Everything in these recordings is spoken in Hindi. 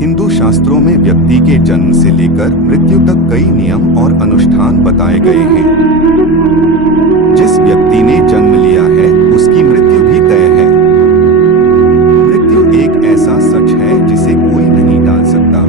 हिंदू शास्त्रों में व्यक्ति के जन्म से लेकर मृत्यु तक कई नियम और अनुष्ठान बताए गए हैं। जिस व्यक्ति ने जन्म लिया है उसकी मृत्यु भी तय है। मृत्यु एक ऐसा सच है जिसे कोई नहीं टाल सकता।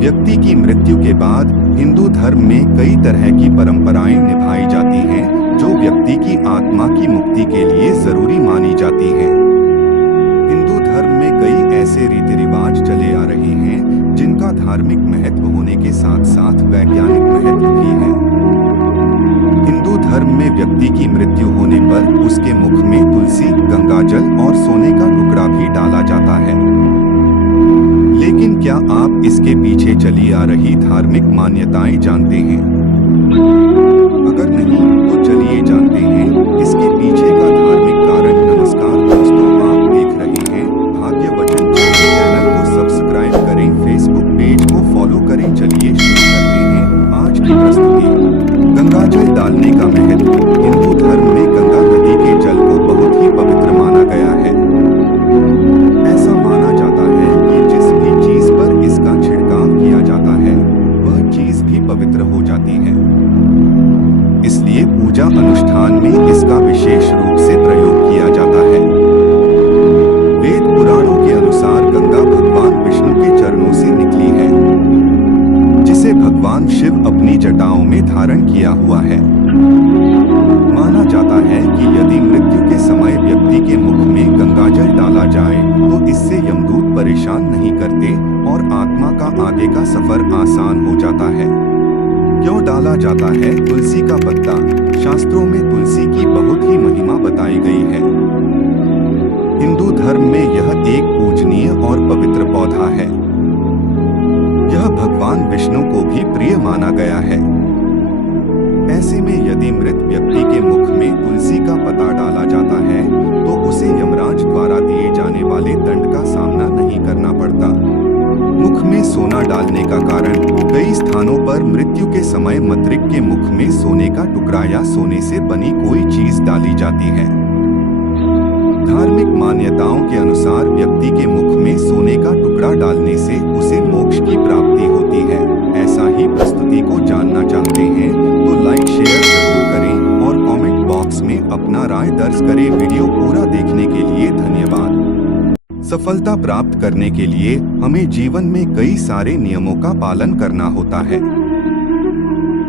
व्यक्ति की मृत्यु के बाद हिंदू धर्म में कई तरह की परंपराएं निभाई जाती हैं जो व्यक्ति की आत्मा की मुक्ति के लिए जरूरी मानी जाती हैं। हिंदू धर्म में कई ऐसे रीति रिवाज चले आ रहे हैं जिनका धार्मिक महत्व होने के साथ साथ वैज्ञानिक महत्व भी है। हिंदू धर्म में व्यक्ति की मृत्यु होने पर उसके मुख में तुलसी, गंगाजल और सोने का टुकड़ा भी डाला जाता है। लेकिन क्या आप इसके पीछे चली आ रही धार्मिक मान्यताएं जानते हैं? अगर नहीं तो चलिए जानते हैं इसके पीछे का धार्मिक कारण। नमस्कार दोस्तों, आप देख रहे हैं भाग्य वचन चैनल को सब्सक्राइब करें, फेसबुक पेज को फॉलो करें। चलिए शुरू करते हैं आज की प्रस्तुति। गंगाजल डालने का महत्व। हिंदू धर्म में गंगा नदी के जल को बहुत ही पवित्र माना गया है। ऐसा माना जाता है कि जिस भी चीज पर इसका छिड़काव किया जाता है वह चीज भी पवित्र हो जाती है। इसलिए पूजा अनुष्ठान में इसका विशेष रूप से प्रयोग किया जाता है। वेद पुराणों के अनुसार गंगा भगवान विष्णु के चरणों से निकली है, जिसे भगवान शिव अपनी जटाओं में धारण किया हुआ है। माना जाता है कि यदि मृत्यु के समय व्यक्ति के मुख में गंगाजल डाला जाए तो इससे यमदूत परेशान नहीं करते और आत्मा का आगे का सफर आसान हो जाता है। क्यों डाला जाता है तुलसी का पत्ता? शास्त्रों में तुलसी की बहुत ही महिमा बताई गई है। हिंदू धर्म में यह एक पूजनीय और पवित्र पौधा है। यह भगवान विष्णु को भी प्रिय माना गया है। ऐसे में यदि मृत व्यक्ति के मुख में तुलसी का पत्ता डाला जाता है तो उसे यमराज द्वारा दिए जाने वाले दंड का सामना नहीं करना पड़ता। मुख में सोना डालने का कारण। कई स्थानों पर मृत्यु के समय मृतक के मुख में सोने का टुकड़ा या सोने से बनी कोई चीज डाली जाती है। धार्मिक मान्यताओं के अनुसार व्यक्ति के मुख में सोने का टुकड़ा डालने से उसे मोक्ष की प्राप्ति होती है। ऐसा ही प्रस्तुति को जानना चाहते हैं तो लाइक शेयर जरूर करें और कमेंट बॉक्स में अपना राय दर्ज करें। वीडियो पूरा देखने के लिए धन्यवाद। सफलता प्राप्त करने के लिए हमें जीवन में कई सारे नियमों का पालन करना होता है।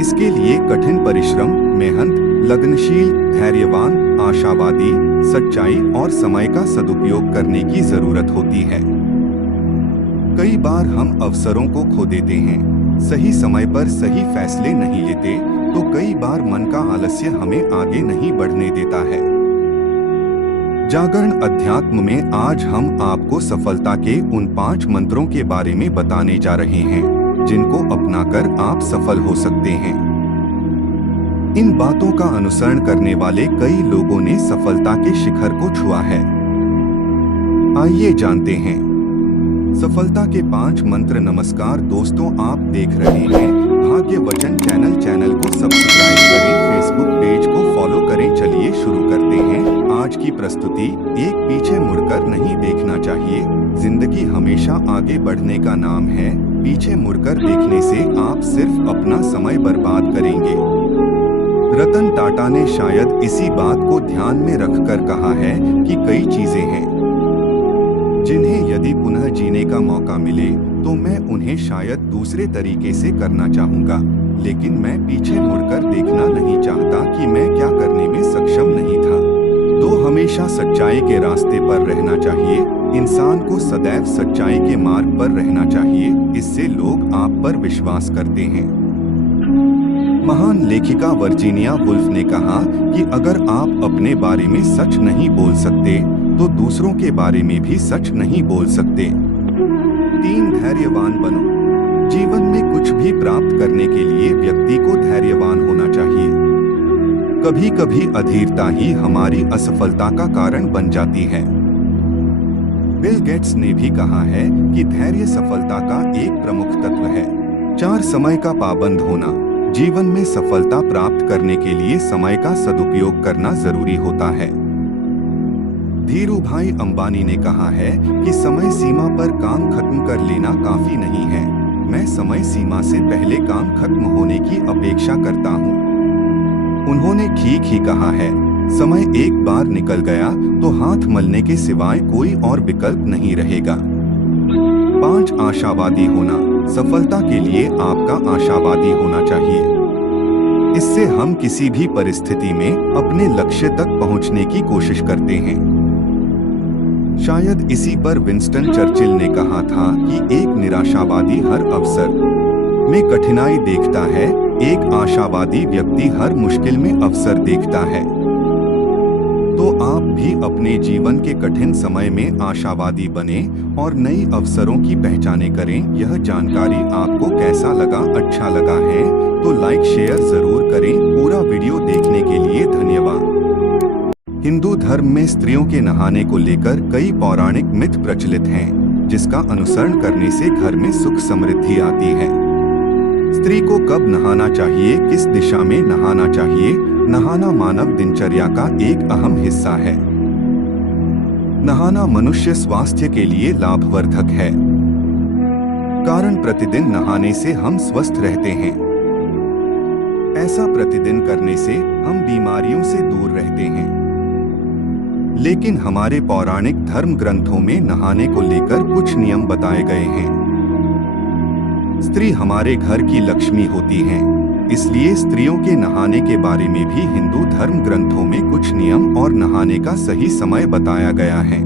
इसके लिए कठिन परिश्रम, मेहनत, लगनशील, धैर्यवान, आशावादी, सच्चाई और समय का सदुपयोग करने की जरूरत होती है। कई बार हम अवसरों को खो देते हैं, सही समय पर सही फैसले नहीं लेते, तो कई बार मन का आलस्य हमें आगे नहीं बढ़ने देता है। जागरण अध्यात्म में आज हम आपको सफलता के उन 5 मंत्रों के बारे में बताने जा रहे हैं जिनको अपनाकर आप सफल हो सकते हैं। इन बातों का अनुसरण करने वाले कई लोगों ने सफलता के शिखर को छुआ है। आइए जानते हैं सफलता के 5 मंत्र। नमस्कार दोस्तों, आप देख रहे हैं भाग्य वचन चैनल को सब्सक्राइब करें, फेसबुक पेज को फॉलो करें। चलिए शुरू करते हैं आज की प्रस्तुति। एक पीछे मुड़कर नहीं देखना चाहिए। जिंदगी हमेशा आगे बढ़ने का नाम है। पीछे मुड़कर देखने से आप सिर्फ अपना समय बर्बाद करेंगे। रतन टाटा ने शायद इसी बात को ध्यान में रखकर कहा है कि कई चीजें हैं जिन्हें यदि पुनः जीने का मौका मिले तो मैं उन्हें शायद दूसरे तरीके से करना चाहूंगा, लेकिन मैं पीछे मुड़कर देखना नहीं चाहता कि मैं क्या करने में सक्षम नहीं था। तो हमेशा सच्चाई के रास्ते पर रहना चाहिए। इंसान को सदैव सच्चाई के मार्ग पर रहना चाहिए, इससे लोग आप पर विश्वास करते हैं। महान लेखिका वर्जीनिया वुल्फ ने कहा कि अगर आप अपने बारे में सच नहीं बोल सकते तो दूसरों के बारे में भी सच नहीं बोल सकते। 3 धैर्यवान बनो। जीवन में कुछ भी प्राप्त करने के लिए व्यक्ति को धैर्यवान होना चाहिए। कभी कभी अधीरता ही हमारी असफलता का कारण बन जाती है। बिल गेट्स ने भी कहा है कि धैर्य सफलता का एक प्रमुख तत्व है। 4 समय का पाबंद होना। जीवन में सफलता प्राप्त करने के लिए समय का सदुपयोग करना जरूरी होता है। धीरूभाई अंबानी ने कहा है कि समय सीमा पर काम खत्म कर लेना काफी नहीं है। मैं समय सीमा से पहले काम खत्म होने की अपेक्षा करता हूँ। उन्होंने ठीक ही कहा है। समय एक बार निकल गया तो हाथ मलने के सिवाय कोई और विकल्प नहीं रहेगा। 5 आशावादी होना। सफलता के लिए आपका आशावादी होना चाहिए। इससे हम किसी भी परिस्थिति में अपने लक्ष्य तक पहुंचने की कोशिश करते हैं। शायद इसी पर विंस्टन चर्चिल ने कहा था कि एक निराशावादी हर अवसर में कठिनाई देखता है, एक आशावादी व्यक्ति हर मुश्किल में अवसर देखता है। तो आप भी अपने जीवन के कठिन समय में आशावादी बने और नई अवसरों की पहचाने करें। यह जानकारी आपको कैसा लगा? अच्छा लगा है तो लाइक शेयर जरूर करें। पूरा वीडियो देखने के लिए धन्यवाद। हिंदू धर्म में स्त्रियों के नहाने को लेकर कई पौराणिक मिथ प्रचलित हैं, जिसका अनुसरण करने से घर में सुख समृद्धि आती है। स्त्री को कब नहाना चाहिए, किस दिशा में नहाना चाहिए? नहाना मानव दिनचर्या का एक अहम हिस्सा है। नहाना मनुष्य स्वास्थ्य के लिए लाभवर्धक है, कारण प्रतिदिन नहाने से हम स्वस्थ रहते हैं। ऐसा प्रतिदिन करने से हम बीमारियों से दूर रहते हैं। लेकिन हमारे पौराणिक धर्म ग्रंथों में नहाने को लेकर कुछ नियम बताए गए हैं। स्त्री हमारे घर की लक्ष्मी होती हैं, इसलिए स्त्रियों के नहाने के बारे में भी हिंदू धर्म ग्रंथों में कुछ नियम और नहाने का सही समय बताया गया है।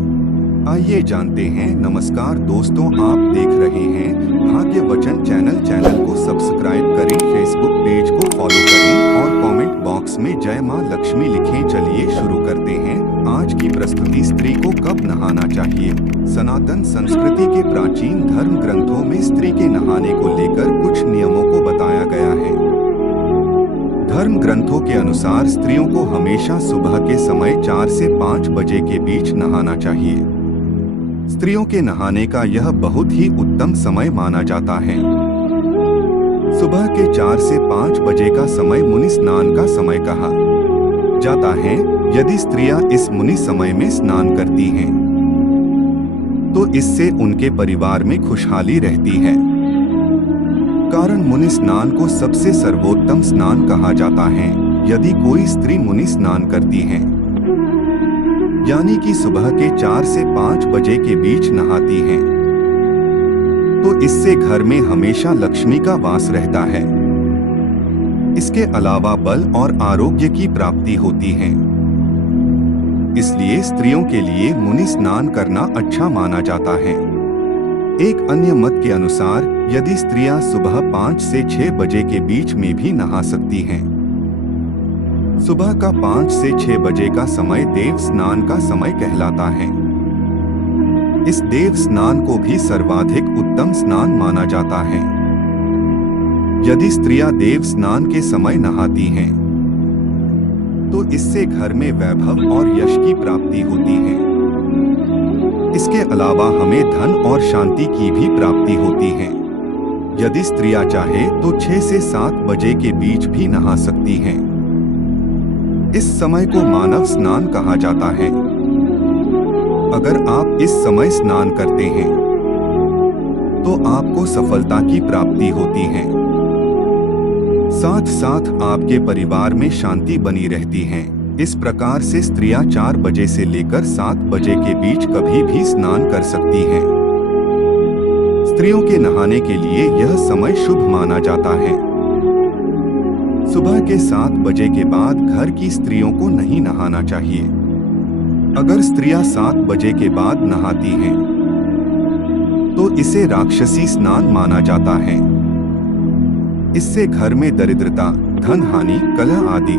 आइए जानते हैं। नमस्कार दोस्तों, आप देख रहे हैं भाग्य वचन चैनल। चैनल को सब्सक्राइब करें, फेसबुक पेज को फॉलो करें और कमेंट बॉक्स में जय मां लक्ष्मी लिखें। चलिए शुरू करते हैं आज की प्रस्तुति। स्त्री को कब नहाना चाहिए? सनातन संस्कृति के प्राचीन धर्म ग्रंथों में स्त्री के नहाने को लेकर कुछ नियमों को बताया गया है। धर्म ग्रंथों के अनुसार स्त्रियों को हमेशा सुबह के समय 4 से 5 बजे के बीच नहाना चाहिए। स्त्रियों के नहाने का यह बहुत ही उत्तम समय माना जाता है। सुबह के 4 से 5 बजे का समय मुनि स्नान का समय कहा जाता है। यदि स्त्रियां इस मुनि समय में स्नान करती हैं, तो इससे उनके परिवार में खुशहाली रहती है। कारण मुनि स्नान को सबसे सर्वोत्तम स्नान कहा जाता है। यदि कोई स्त्री मुनि स्नान करती है, यानी कि सुबह के 4 से 5 बजे के बीच नहाती हैं, तो इससे घर में हमेशा लक्ष्मी का वास रहता है। इसके अलावा बल और आरोग्य की प्राप्ति होती है। इसलिए स्त्रियों के लिए मुनि स्नान करना अच्छा माना जाता है। एक अन्य मत के अनुसार यदि स्त्रियां सुबह 5 से 6 बजे के बीच में भी नहा सकती हैं। सुबह का 5 से 6 बजे का समय देव स्नान का समय कहलाता है। इस देव स्नान को भी सर्वाधिक उत्तम स्नान माना जाता है। यदि स्त्रियां देव स्नान के समय नहाती हैं, तो इससे घर में वैभव और यश की प्राप्ति होती है। इसके अलावा हमें धन और शांति की भी प्राप्ति होती है। यदि स्त्रियां चाहे तो 6 से 7 बजे के बीच भी नहा सकती हैं। इस समय को मानव स्नान कहा जाता है। अगर आप इस समय स्नान करते हैं, तो आपको सफलता की प्राप्ति होती है। साथ साथ आपके परिवार में शांति बनी रहती है। इस प्रकार से स्त्रियां 4 बजे से लेकर 7 बजे के बीच कभी भी स्नान कर सकती हैं। स्त्रियों के नहाने के लिए यह समय शुभ माना जाता है। सुबह के 7 बजे के बाद घर की स्त्रियों को नहीं नहाना चाहिए। अगर स्त्रियां 7 बजे के बाद नहाती हैं, तो इसे राक्षसी स्नान माना जाता है। इससे घर में दरिद्रता, धन हानि, कलह आदि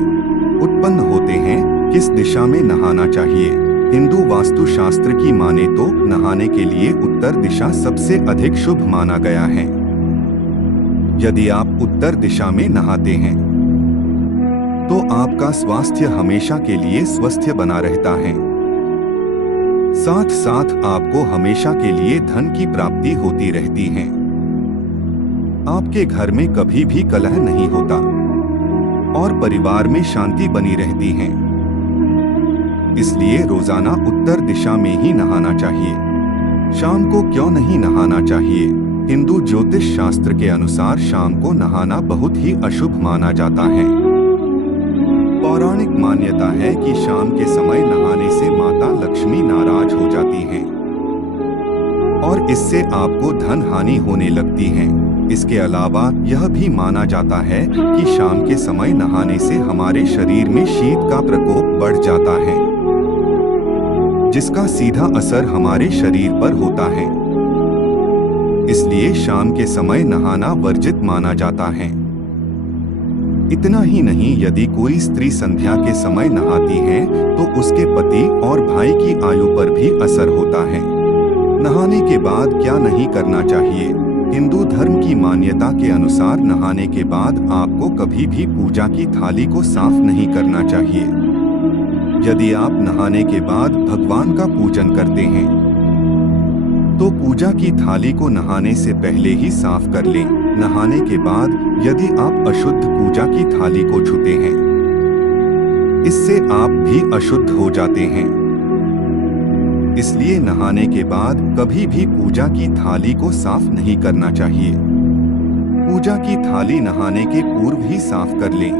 उत्पन्न होते हैं। किस दिशा में नहाना चाहिए? हिंदू वास्तुशास्त्र की माने तो नहाने के लिए उत्तर दिशा सबसे अधिक शुभ माना गया है। यदि आप उत्तर दिशा में नहाते हैं, तो आपका स्वास्थ्य हमेशा के लिए स्वस्थ बना रहता है। साथ साथ आपको हमेशा के लिए धन की प्राप्ति होती रहती है। आपके घर में कभी भी कलह नहीं होता और परिवार में शांति बनी रहती है। इसलिए रोजाना उत्तर दिशा में ही नहाना चाहिए। शाम को क्यों नहीं नहाना चाहिए? हिंदू ज्योतिष शास्त्र के अनुसार शाम को नहाना बहुत ही अशुभ माना जाता है। पौराणिक मान्यता है कि शाम के समय नहाने से माता लक्ष्मी नाराज हो जाती हैं और इससे आपको धन हानि होने लगती है। इसके अलावा यह भी माना जाता है कि शाम के समय नहाने से हमारे शरीर में शीत का प्रकोप बढ़ जाता है, जिसका सीधा असर हमारे शरीर पर होता है। इसलिए शाम के समय नहाना वर्जित माना जाता है। इतना ही नहीं, यदि कोई स्त्री संध्या के समय नहाती है तो उसके पति और भाई की आयु पर भी असर होता है। नहाने के बाद क्या नहीं करना चाहिए? हिंदू धर्म की मान्यता के अनुसार नहाने के बाद आपको कभी भी पूजा की थाली को साफ नहीं करना चाहिए। यदि आप नहाने के बाद भगवान का पूजन करते हैं तो पूजा की थाली को नहाने से पहले ही साफ कर लें। नहाने के बाद यदि आप अशुद्ध पूजा की थाली को छूते हैं, इससे आप भी अशुद्ध हो जाते हैं। इसलिए नहाने के बाद कभी भी पूजा की थाली को साफ नहीं करना चाहिए। पूजा की थाली नहाने के पूर्व ही साफ कर लें।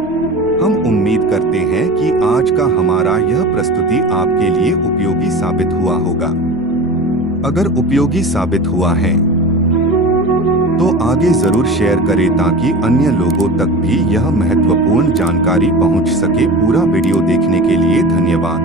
हम उम्मीद करते हैं कि आज का हमारा यह प्रस्तुति आपके लिए उपयोगी साबित हुआ होगा। अगर उपयोगी साबित हुआ है तो आगे जरूर शेयर करें ताकि अन्य लोगों तक भी यह महत्वपूर्ण जानकारी पहुंच सके। पूरा वीडियो देखने के लिए धन्यवाद।